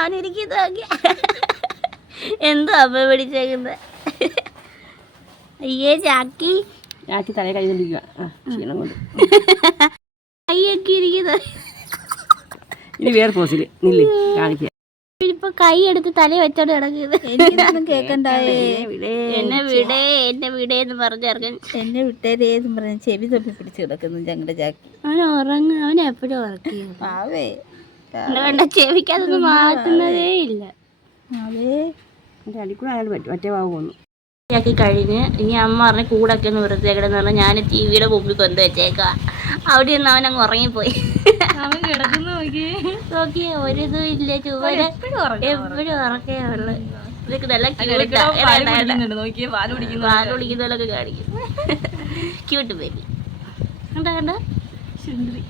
അവനിരിക്കുന്നത് നോക്കിയ എന്തോ അമ്മ പിടിച്ചേക്കുന്നത്. അയ്യേ ചാക്കി തലേ കൈകൊണ്ടിരിക്കുക ക്ഷീണം കൊണ്ട് കൈയൊക്കെ ഇരിക്കുന്നത്. ഇനി വേറെ പോസില് നില്ല് കാണിക്കുക. ഇപ്പൊ കൈ എടുത്ത് തല വെച്ചോണ്ട് കിടക്കുന്നത്. എനിക്കൊന്നും കേക്കണ്ടായേ. എന്നെ വിടേന്ന് പറഞ്ഞിറങ്ങി. എന്നെ വിട്ടേരേന്ന് പറഞ്ഞ് ചെവി തൊപ്പി പിടിച്ച് കിടക്കുന്നു ഞങ്ങളുടെ ചാക്കി. അവൻ ഉറങ്ങും. അവൻ എപ്പോഴും ഉറക്കി ആവേ കണ്ട ചെവിക്കതൊന്നും മാറ്റുന്നതേ ഇല്ല. അതേ എൻ്റെ അടിക്കൂടെ അയാൾ പറ്റും ഒറ്റ ഭാഗം വന്നു ആക്കി കഴിഞ്ഞ് ഇനി അമ്മ പറഞ്ഞ കൂടൊക്കെ ഒന്ന് വൃത്തിയാക്കണമെന്ന് പറഞ്ഞാൽ ഞാൻ ടി വിയുടെ മുമ്പിൽ കൊണ്ടു വെച്ചേക്കാം. അവിടെ നിന്ന് അവൻ അങ്ങ് ഉറങ്ങിപ്പോയി. അവൻ കിടക്കുന്നു നോക്കിയേ ഒരിതും ഇല്ല. ചുവര എപ്പോഴും ഉറക്കേ ഉള്ളു. ഇതൊക്കെ നല്ല പാല് കുടിക്കുന്നതിലൊക്കെ കാണിക്കും. ക്യൂട്ട് ബേബി കണ്ട സുന്ദരി